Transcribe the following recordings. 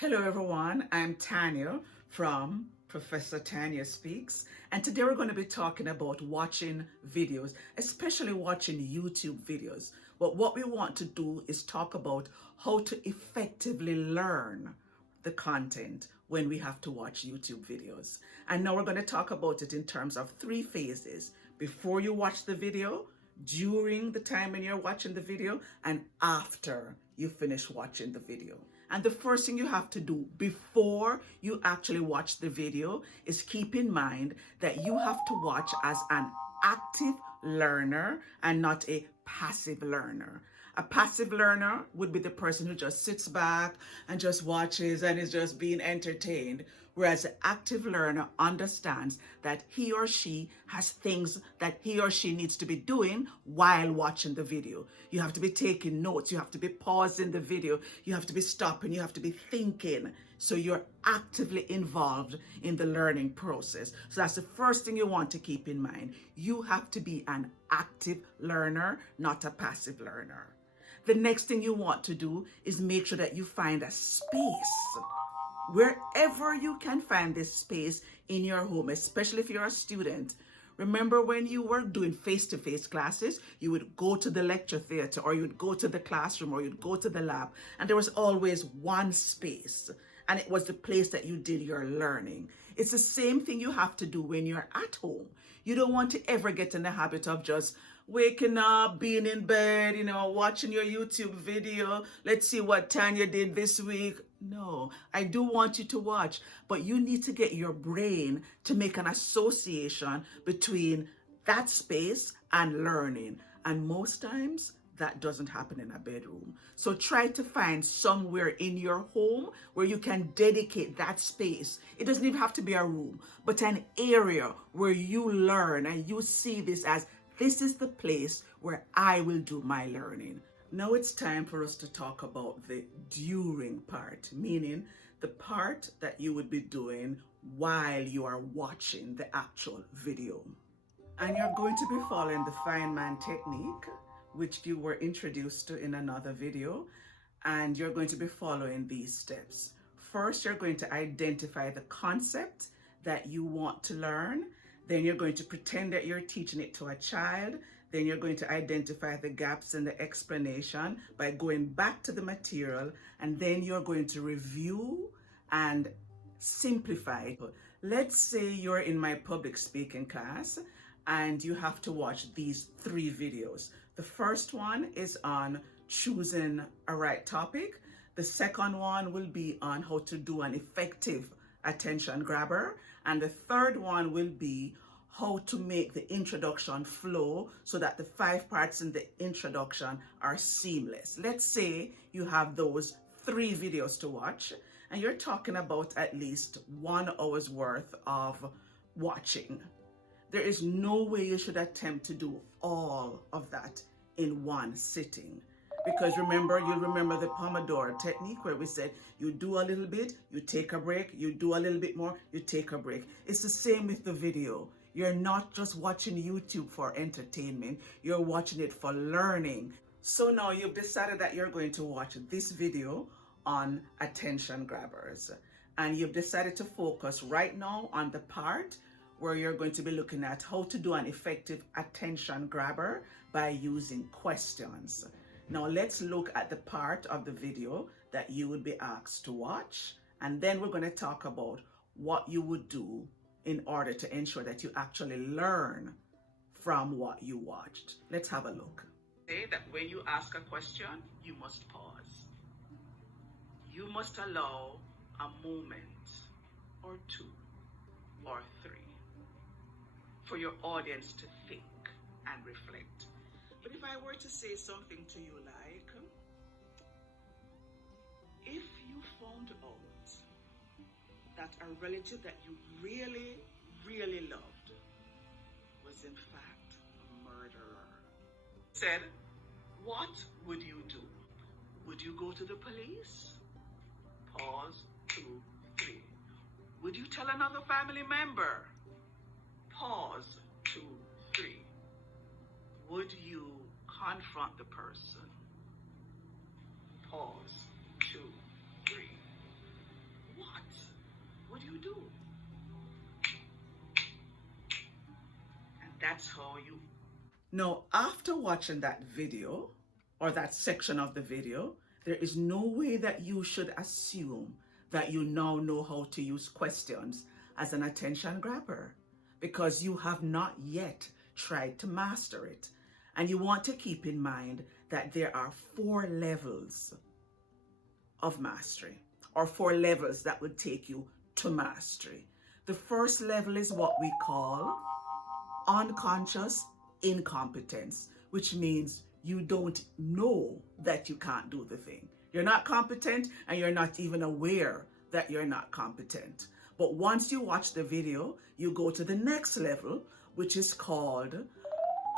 Hello everyone, I'm Tanya from Professor Tanya Speaks, and today we're going to be talking about watching videos, especially watching YouTube videos. But what we want to do is talk about how to effectively learn the content when we have to watch YouTube videos. And now we're going to talk about it in terms of three phases: before you watch the video, during the time when you're watching the video, and after you finish watching the video. And the first thing you have to do before you actually watch the video is keep in mind that you have to watch as an active learner and not a passive learner. A passive learner would be the person who just sits back and just watches and is just being entertained. Whereas an active learner understands that he or she has things that he or she needs to be doing while watching the video. You have to be taking notes, you have to be pausing the video, you have to be stopping, you have to be thinking. So you're actively involved in the learning process. So that's the first thing you want to keep in mind. You have to be an active learner, not a passive learner. The next thing you want to do is make sure that you find a space. Wherever you can find this space in your home, especially if you're a student. Remember when you were doing face-to-face classes, you would go to the lecture theater, or you would go to the classroom, or you'd go to the lab, and there was always one space, and it was the place that you did your learning. It's the same thing you have to do when you're at home. You don't want to ever get in the habit of just waking up, being in bed, watching your YouTube video. Let's see what Tanya did this week. No, I do want you to watch, but you need to get your brain to make an association between that space and learning. And most times that doesn't happen in a bedroom. So try to find somewhere in your home where you can dedicate that space. It doesn't even have to be a room, but an area where you learn and you see this as, this is the place where I will do my learning. Now it's time for us to talk about the during part, meaning the part that you would be doing while you are watching the actual video. And you're going to be following the Feynman technique, which you were introduced to in another video, and you're going to be following these steps. First, you're going to identify the concept that you want to learn. Then you're going to pretend that you're teaching it to a child. Then you're going to identify the gaps in the explanation by going back to the material, and then you're going to review and simplify. Let's say you're in my public speaking class and you have to watch these three videos. The first one is on choosing a right topic. The second one will be on how to do an effective attention grabber. And the third one will be how to make the introduction flow so that the 5 parts in the introduction are seamless. Let's say you have those 3 videos to watch and you're talking about at least 1 hour's worth of watching. There is no way you should attempt to do all of that in one sitting. Because remember, you'll remember the Pomodoro technique where we said you do a little bit, you take a break, you do a little bit more, you take a break. It's the same with the video. You're not just watching YouTube for entertainment, you're watching it for learning. So now you've decided that you're going to watch this video on attention grabbers. And you've decided to focus right now on the part where you're going to be looking at how to do an effective attention grabber by using questions. Now let's look at the part of the video that you would be asked to watch, and then we're going to talk about what you would do in order to ensure that you actually learn from what you watched. Let's have a look. Say that when you ask a question, you must pause. You must allow a moment or 2 or 3 for your audience to think and reflect. But if I were to say something to you like, if you found out that a relative that you really, really loved was in fact a murderer, said, what would you do? Would you go to the police? Pause, 2, 3. Would you tell another family member? Pause, 2, 3. Would you confront the person? Pause, 2, 3. that's how you... Now, after watching that video, or that section of the video, there is no way that you should assume that you now know how to use questions as an attention grabber, because you have not yet tried to master it. And you want to keep in mind that there are 4 levels of mastery, or 4 levels that would take you to mastery. The first level is what we call unconscious incompetence, which means you don't know that you can't do the thing. You're not competent and you're not even aware that you're not competent. But once you watch the video, you go to the next level, which is called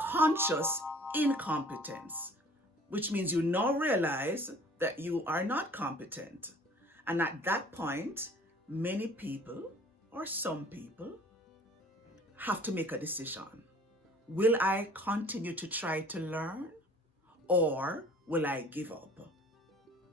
conscious incompetence, which means you now realize that you are not competent. And at that point, many people, or some people, have to make a decision. Will I continue to try to learn, or will I give up?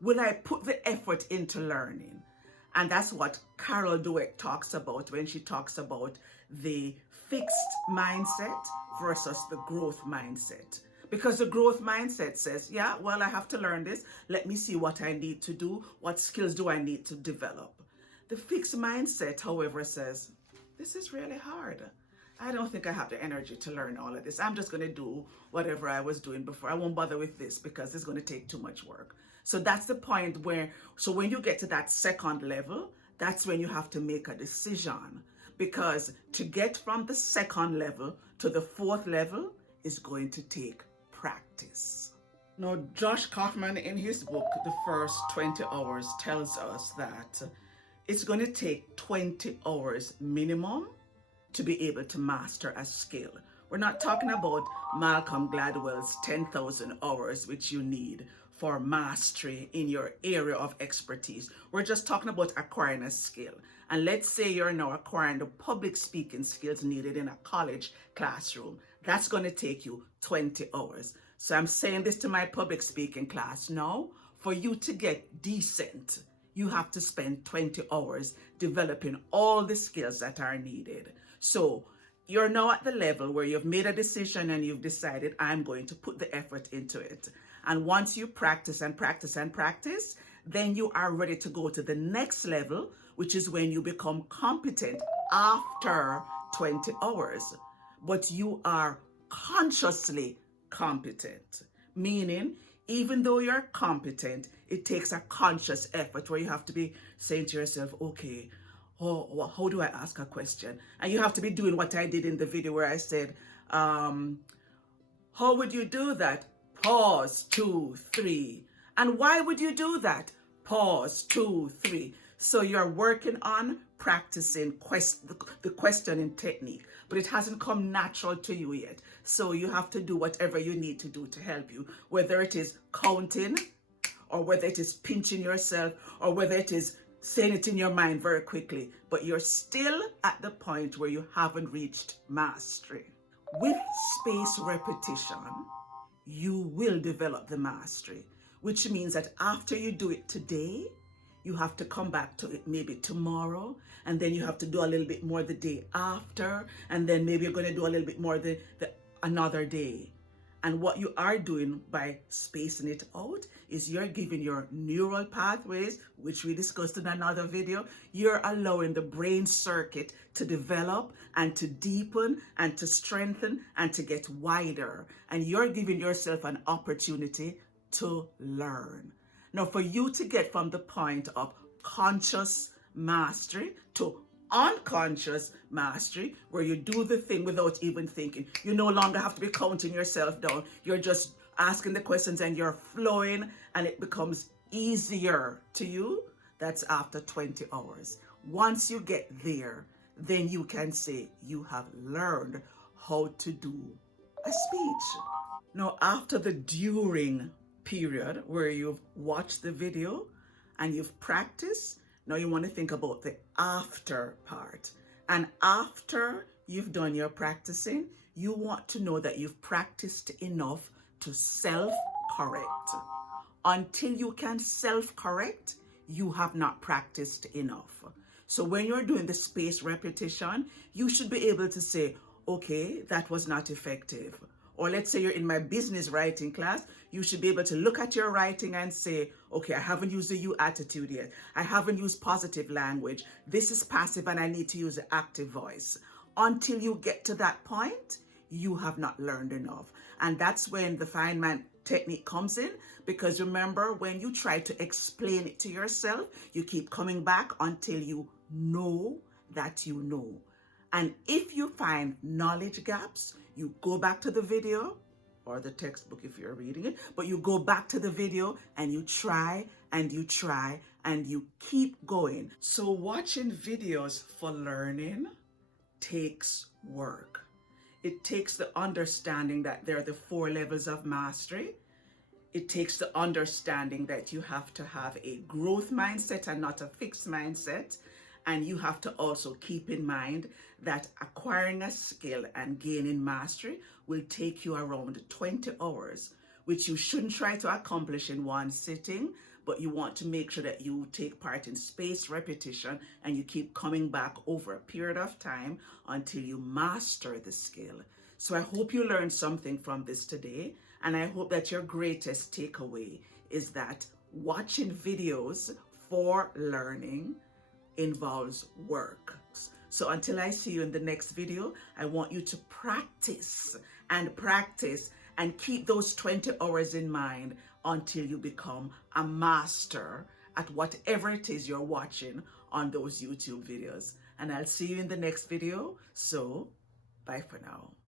Will I put the effort into learning? And that's what Carol Dweck talks about when she talks about the fixed mindset versus the growth mindset. Because the growth mindset says, yeah, well, I have to learn this. Let me see what I need to do. What skills do I need to develop? The fixed mindset, however, says, this is really hard. I don't think I have the energy to learn all of this. I'm just going to do whatever I was doing before. I won't bother with this because it's going to take too much work. So that's the point where, so when you get to that second level, that's when you have to make a decision. Because to get from the second level to the 4th level is going to take practice. Now, Josh Kaufman in his book, The First 20 Hours, tells us that it's going to take 20 hours minimum to be able to master a skill. We're not talking about Malcolm Gladwell's 10,000 hours, which you need for mastery in your area of expertise. We're just talking about acquiring a skill. And let's say you're now acquiring the public speaking skills needed in a college classroom. That's going to take you 20 hours. So I'm saying this to my public speaking class now. For you to get decent, you have to spend 20 hours developing all the skills that are needed. So you're now at the level where you've made a decision and you've decided, I'm going to put the effort into it. And once you practice and practice and practice, then you are ready to go to the next level, which is when you become competent after 20 hours. But you are consciously competent, meaning even though you're competent, it takes a conscious effort where you have to be saying to yourself, okay, how do I ask a question? And you have to be doing what I did in the video where I said, how would you do that? Pause, 2, 3. And why would you do that? Pause, 2, 3. So you're working on practicing the questioning technique, but it hasn't come natural to you yet. So you have to do whatever you need to do to help you, whether it is counting, or whether it is pinching yourself, or whether it is saying it in your mind very quickly, but you're still at the point where you haven't reached mastery. With spaced repetition, you will develop the mastery, which means that after you do it today, you have to come back to it maybe tomorrow, and then you have to do a little bit more the day after, and then maybe you're going to do a little bit more the another day. And what you are doing by spacing it out is you're giving your neural pathways, which we discussed in another video, you're allowing the brain circuit to develop and to deepen and to strengthen and to get wider. And you're giving yourself an opportunity to learn. Now, for you to get from the point of conscious mastery to unconscious mastery, where you do the thing without even thinking, you no longer have to be counting yourself down. You're just asking the questions and you're flowing, and it becomes easier to you. That's after 20 hours. Once you get there, then you can say you have learned how to do a speech. Now, after the during period where you've watched the video and you've practiced, now you want to think about the after part. And after you've done your practicing, you want to know that you've practiced enough to self-correct. Until you can self-correct, you have not practiced enough. So when you're doing the spaced repetition, you should be able to say, okay, that was not effective. Or let's say you're in my business writing class, you should be able to look at your writing and say, okay, I haven't used the you attitude yet. I haven't used positive language. This is passive and I need to use the active voice. Until you get to that point, you have not learned enough. And that's when the Feynman technique comes in, because remember, when you try to explain it to yourself, you keep coming back until you know that you know. And if you find knowledge gaps, you go back to the video or the textbook if you're reading it, but you go back to the video and you try and you try and you keep going. So watching videos for learning takes work. It takes the understanding that there are the 4 levels of mastery. It takes the understanding that you have to have a growth mindset and not a fixed mindset. And you have to also keep in mind that acquiring a skill and gaining mastery will take you around 20 hours, which you shouldn't try to accomplish in one sitting, but you want to make sure that you take part in spaced repetition and you keep coming back over a period of time until you master the skill. So I hope you learned something from this today, and I hope that your greatest takeaway is that watching videos for learning involves work. So until I see you in the next video, I want you to practice and practice and keep those 20 hours in mind until you become a master at whatever it is you're watching on those YouTube videos. And I'll see you in the next video. So bye for now.